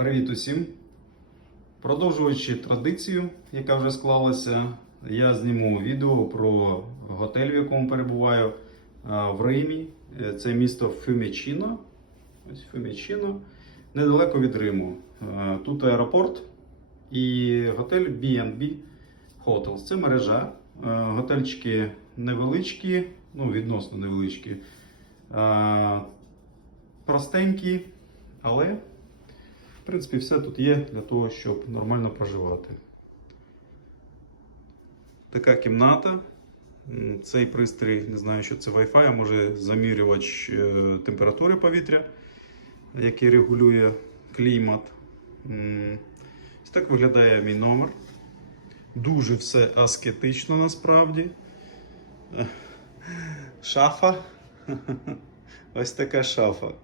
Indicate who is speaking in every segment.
Speaker 1: Привіт усім! Продовжуючи традицію, яка вже склалася, я зніму відео про готель, в якому перебуваю в Римі. Е, Це місто Фюмічіно. Ось Фюмічіно, недалеко від Риму. Тут аеропорт і готель B&B Hotels. Це мережа. Готельчики невеличкі, ну відносно невеличкі, простенькі, але в принципі, все тут є для того, щоб нормально проживати. Така кімната. Цей пристрій, не знаю, що це Wi-Fi, а може замірювач е, температури повітря, який регулює клімат. Ось так виглядає мій номер. Дуже все аскетично насправді. Шафа. Ось така шафа.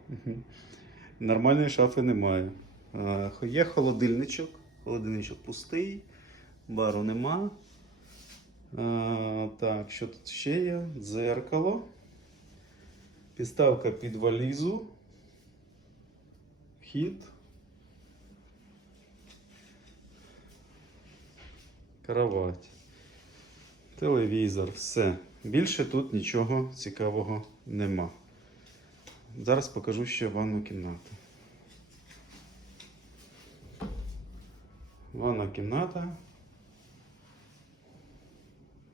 Speaker 1: Нормальної шафи немає. А, Є холодильничок. Холодильничок пустий, бару нема. Так, що тут ще є? Дзеркало. Підставка під валізу. Вхід. Кровать. Телевізор, все. Більше тут нічого цікавого нема. Зараз покажу ще ванну кімнату. Ванна кімната.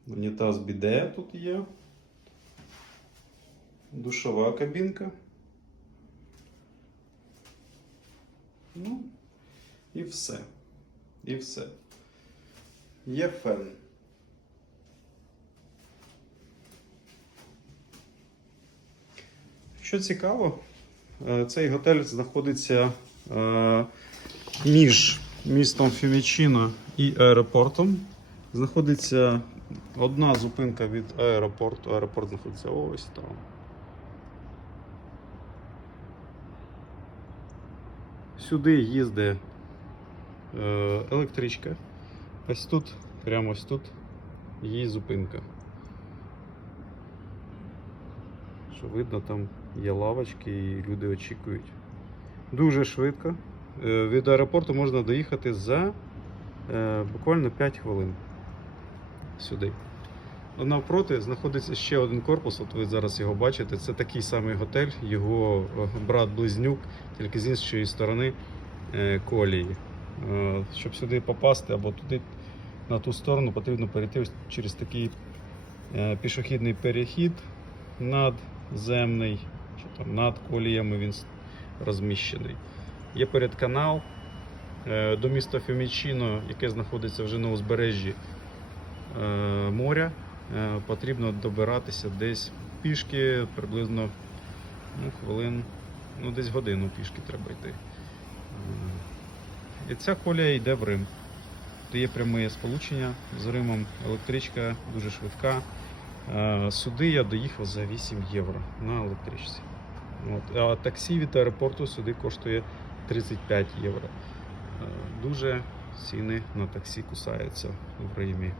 Speaker 1: Унітаз біде тут є. Душова кабінка. Ну, і все. І все. Є фен. Що цікаво, е, цей готель знаходиться е, між містом Фюмічино і аеропортом. Знаходиться одна зупинка від аеропорту. Аеропорт знаходиться ось там. Сюди їздить е, електричка. Ось тут, прямо ось тут, її зупинка. Що видно, там є лавочки і люди очікують. Дуже швидко. Е, Від аеропорту можна доїхати за е, буквально 5 хвилин сюди. А Навпроти знаходиться ще один корпус, от ви зараз його бачите. Це такий самий готель, його е, брат-близнюк, тільки з іншої сторони колії. Щоб сюди попасти або туди, на ту сторону, потрібно перейти через такий пішохідний перехід надземний, чи там над коліями він розміщений. Є перед канал е, до міста Фюмічіно, яке знаходиться вже на узбережжі е, моря. Е, Потрібно добиратися десь пішки приблизно ну, хвилин, ну десь годину пішки треба йти. І ця колія йде в Рим. Тут є пряме сполучення з Римом, електричка дуже швидка. Сюди я доїхав за 8 євро на електричці. От. А таксі від аеропорту сюди коштує 35 євро. Е, Дуже ціни на таксі кусаються в Римі.